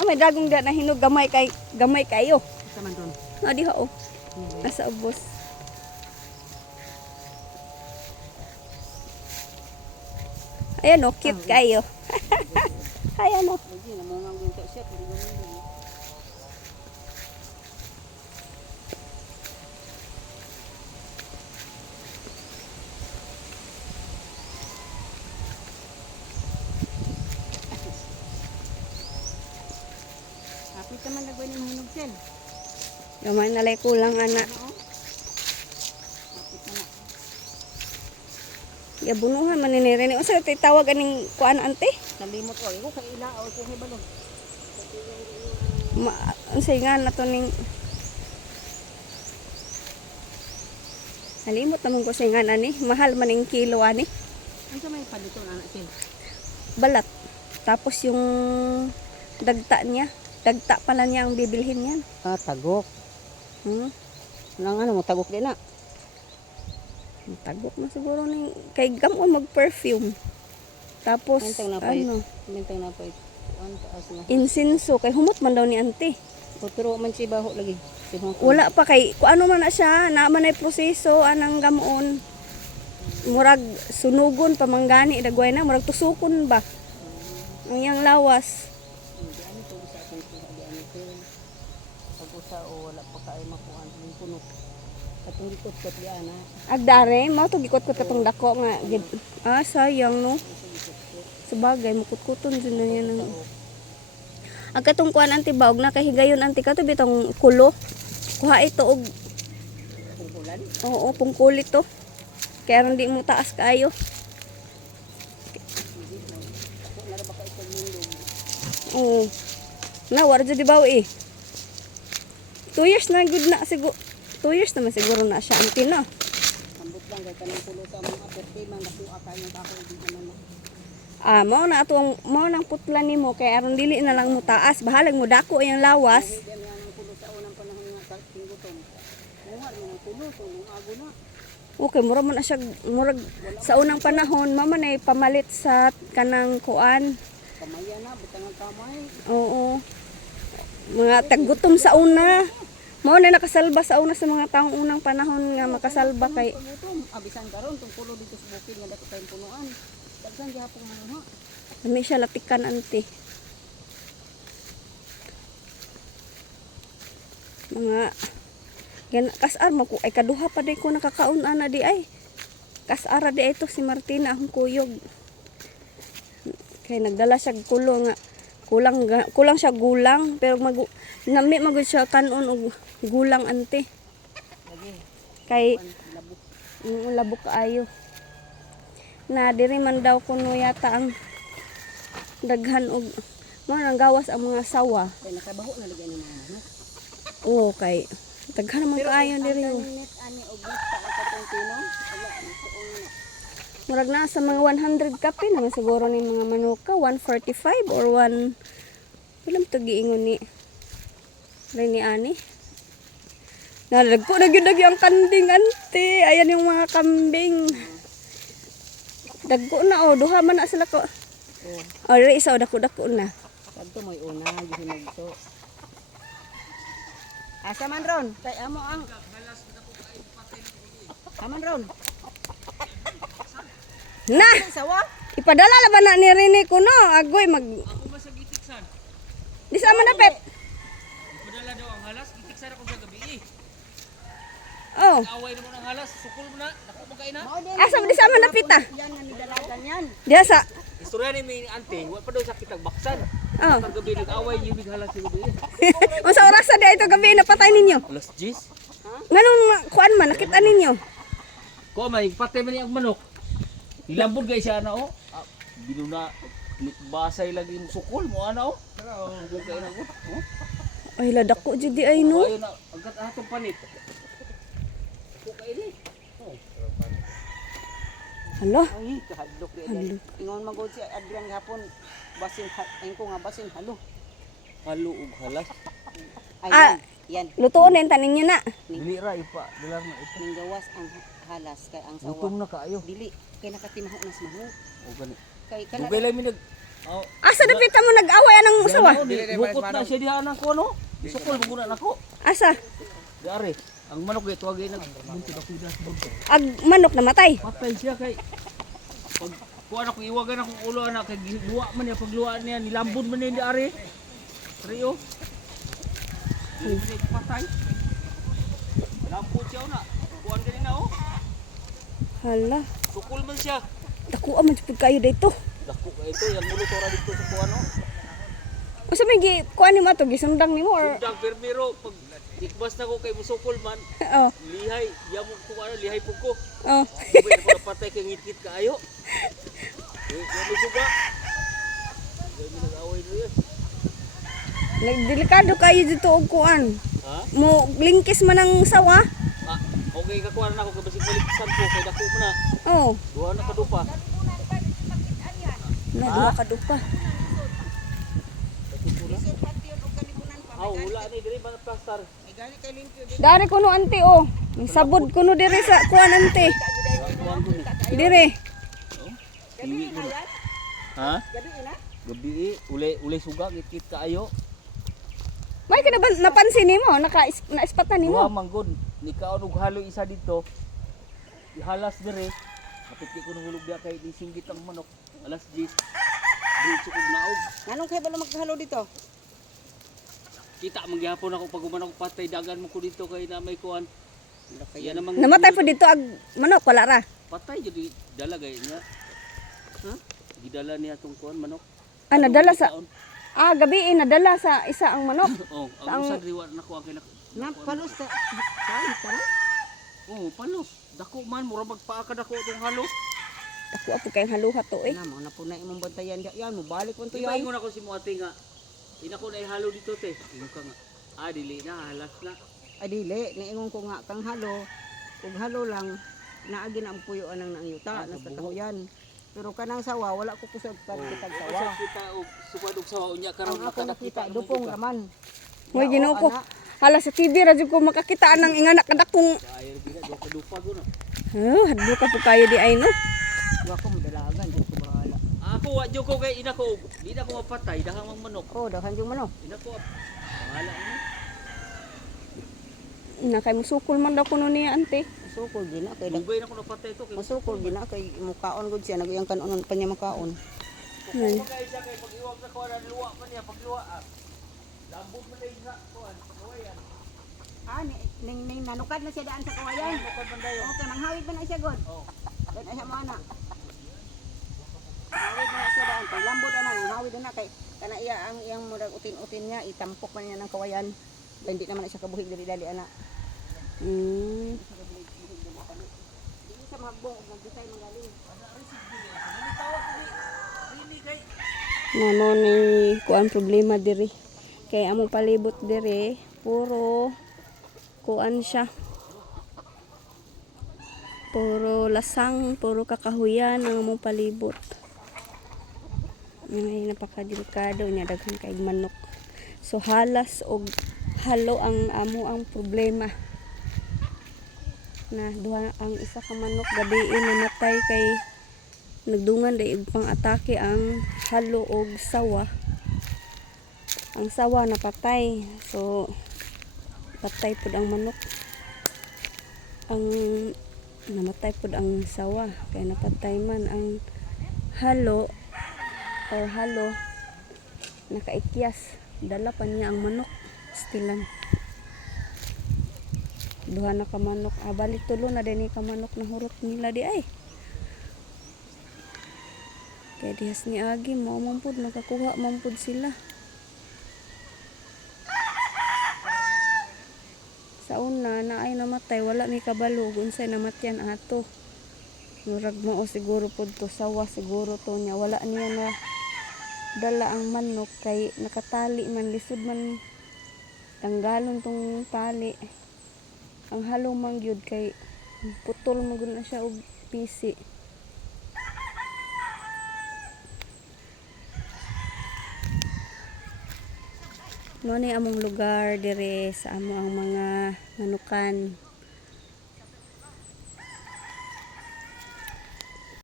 Na may dagong da na hinog gamay kay gamay kayo. Sa man doon. Na diha oh. Nasa ubos. Ayan oh, cute kayo. Ayan oh. Sen. Gamay nalay kulang ana. Na. Gabunuhan man ni Rene. Unsa tay tawag aning kuan ante? Nalimot ko. Iko kay ila o kay balon. Ma unsay nga na to ning Nalimot naman ko sa nga ani. Mahal man ning kilo ani. Ano sa may palito na anak? Balat. Tapos yung dagta niya. Dagta pala niya ang bibilhin yan. Ah, tagok. Hmm? Nang ano mo tagok din na. Tagok na siguro ni kay gamon mag perfume. Tapos Menteng na pa eh. ano, Menteng na pa ito. Ano insinso kay humot man daw ni ante. Pero man si baho lagi. Si. Wala pa kay kung ano man na siya, na man ay proseso anang gamon. Murag sunugon pamanggani dagway na murag tusukon ba. Ang iyang lawas. Pag usa o wala pa kay makuan ng puno. Katong likod kat di ana. Agdare, mao to gikot ko katong dako nga. Ah, sayang no. Sabagay mukut-kuton dyan na yan. Ang... Ang katong kuan anti baog na kay higayon anti ka to bitong kulo. Kuha ito og Pungkulan. oo pungkulit to. Kaya ron di mo taas kaayo. Ako na ra ba kay sa lindog. Oo. Na, wala di ba eh. Two years na good na siguro. Two years naman siguro na siya. Ang na. Ambot lang kay kanang pulo sa mga aperte man nakuha kayo ako di naman. na. Ah, mao na atong mao nang putlan nimo kay aron dili na lang mo taas. Bahalag mo dako lawas. Yang ang na. Okay, mura man siya murag sa unang panahon mama na pamalit sa kanang kuan. Kamaya na butang ang kamay. Oo. Mga taggutom sa una. Mao na nakasalba sa una sa mga taong unang panahon nga makasalba kay abisan karon tong pulo dito sa bukid nga dako tayong punuan. Daghan gyapon manuha. Kami siya latikan ante. Mga gana kasar mo ko ay kaduha pa day ko nakakaon ana di ay. Kasara di ay ito si Martina akong kuyog. Kay nagdala siya kulo nga kulang kulang siya gulang pero mag nami magud siya kanon og gulang ante. Kay. Mm, labok kaayo. Na diri man daw kuno yata ang daghan og mo nang gawas ang mga sawa. Kay nakabaho na lagi ni no. Oo kay daghan naman kaayo diri. oh. Ani og basta ka tong tinong. Wala ni tuong na. Murag na sa mga 100 kape naman siguro ni mga manuka 145 or 1 Ilam to giingon ni Rini ani. Nalagpo na gyud ang kanding ante. Ayan yung mga kambing. Dagko na oh, duha man na sila ko. Oh, diri isa oh, dako-dako na. kadto mo'y una gihinog so. Asa man ron? Kay amo ang Aman ron. Na! Sawa? Ipadala la ba na ni Rene ko no? Agoy mag Ako ba sa gitiksan? Di sa man na pep. Padala daw ang halas, gitiksan ako sa gabi eh. Oh. Away naman ang halas, sukul mo na, mo kayo na. Mao din. Asa di sa man na pita? Yan nga ni dalagan yan. Diya sa Istorya ni may ante, wala pa daw sakit ang baksan. Oh. Ang gabi nag-away yung big halas sa gabi. Unsa oras sa di ito gabi napatay ninyo? Alas 10. Nganong ma- kuan man nakita ninyo? Ko may patay man ang manok. Ilambod guys siya na oh. Ah, Bino na basay lagi yung sukul mo ano oh. Pero huwag kayo na oh. Ay ladako jud di ay no. Ayun na, agad atong panit. Kayo ni. Oh. Hala. Ay, kahadlok di Halo. Ingon magod si Adrian gapon basin ayun ko nga basin halo. Halo ug halas. Ay, Ah. yan. Lutuon din tanin niyo na. Dili ra ipa, dilar na ito. Ning gawas ang halas kay ang sawa. Gutom na kaayo. Dili kay nakatimaho na sa maho. O gani. Kay kana Dugay lang mi nag Oh, Asa dapit mo nag-away anang usawa? Bukot na siya diha na ko no. Isukol mo na nako. Asa? Dari. Ang manok dito wag nag buntot ako ida sa buntot. Ag manok namatay. Patay siya kay pag kuha na ko iwagan akong ulo anak kay luwa man niya pagluwa niya nilambon man niya di ari. Rio. Hindi patay. Lambon siya na. Kuan ganina oh. Hala. Sukol man siya. Dako man jud kayo dito. Dako ka ito yang mulo tora dito sa kuan oh. Usa may gi kuan nimo ato gisundang nimo or Sundang permiro pag ikbas na ko kay musukol man oh lihay yamo ko ano lihay pug ko. oh. Pwede ko napatay kay ngit-ngit kaayo. Eh, Yan suga. Yan nag-away na yan. Nagdelikado kayo dito og kuan. Ha? Mo lingkis man ang sawa. Ah, okay kakuha na ako kay basig baliksan ko kay dako mo na. Oh. Duha na kadupa. Na duha ka dupa. Aw, wala ni diri ba plaster. Dari kuno ante oh. Sabod kuno diri sa kuan ni. Diri. Ha? Gabi uli uli suga ngit-ngit kaayo. May ka na napansin nimo naka na-spatan Duha nimo. manggod. Ni kaon og halo isa dito. Ihalas diri. Kapit ko nang hulog diya kay singgit ang manok. Alas 10. Diretso kog naog. Anong kayo ba maghalo dito? Kita mangyapon ako pag umanok patay dagan mo ko dito kay na may kuan. Yan namang Namatay po dito ag manok wala ra. patay jadi dala gay niya. Ha? Gidala niya tong kuan manok. Ah nadala sa Taon. Ah gabi eh, nadala sa isa ang manok. Oh, Ang- ang usa riwa na ang kinak. Na, palos ta. Saan ka na? Oh, palos. Dako man mura magpaaka dako tong halo. Ako apo kayong haluha to eh. Na mo na po na imong bantayan di- yan mo balik mo to yan. ingon ako si Muati nga. Ina ko na ihalo dito te. Ingon ka nga. Ah, dili na halas na. Ay dili, niingon ko nga kang halo. Ug halo lang naagi na ang puyo anang nang yuta Ah, nas kabuho. kakahuyan. Pero kanang sawa wala ko kusog pag kitag sawa. Sa kita og sugad og sawa unya karon Ang ako nakita dupong raman. Moy Ginoo ko. Hala sa TV ra jud ko makakita ng inganak kadakong. Ayer gina do kadupa ko na. Oh, hadlo ka po kayo di ay no. Wa ko madalagan di ko bahala. Ako wa jud ko kay ina ko. Di na ko mapatay dahang mang manok. Oh, dahan yung mano. Ina ko. Bahala ni. Na kay musukol man daw kuno niya ante. Masukol gina kay dak. Dugay na ko napatay to kay. Masukol gina kay mukaon gud siya nagiyang kanon pa niya makaon. Nay. Kay siya kay pag iwag na ko na luwa man niya pagluwa. ah. Lambot man dai sa kuan. Kawayan. Ah, ni- ning ning nanukad na siya daan sa kawayan. Nukad man dayo. Okay, manghawid ba na siya god? Oh. Dahil ay mana. Hawid na siya daan. Pag lambot na nang hawid na kay kana iya ang iyang murag utin-utin niya itampok man niya ng kawayan. Hindi naman na siya kabuhig dali-dali ana. Mm. Magbong ug nagdesay magaling. Namo ni kuan problema diri. Kay among palibot diri puro kuan siya. Puro lasang, puro kakahuyan ang among palibot. Ngay napakadelikado niya daghan kay manok. So halas og halo ang amo ang problema. Na duha ang isa ka manok gabi namatay kay nagdungan daig pang atake ang halo og sawa. Ang sawa napatay so patay pud ang manok. Ang namatay pud ang sawa kay napatay man ang halo or halo nakaikyas dala pa niya ang manok stilan duha na ka manok ah, tulo na din ka manok na hurot nila di ay kaya dihas ni Agi, mao man pud nakakuha man pud sila. Sa una, na ay namatay, wala mi kabalo, unsay namatyan ato. Murag mo o siguro pud to, sawa siguro to niya, wala niya na dala ang manok kay nakatali man, lisod man tanggalon tong tali. Ang halong mangyud kay putol mo na siya og pisi. Mo ni among lugar dire sa amo ang mga manukan.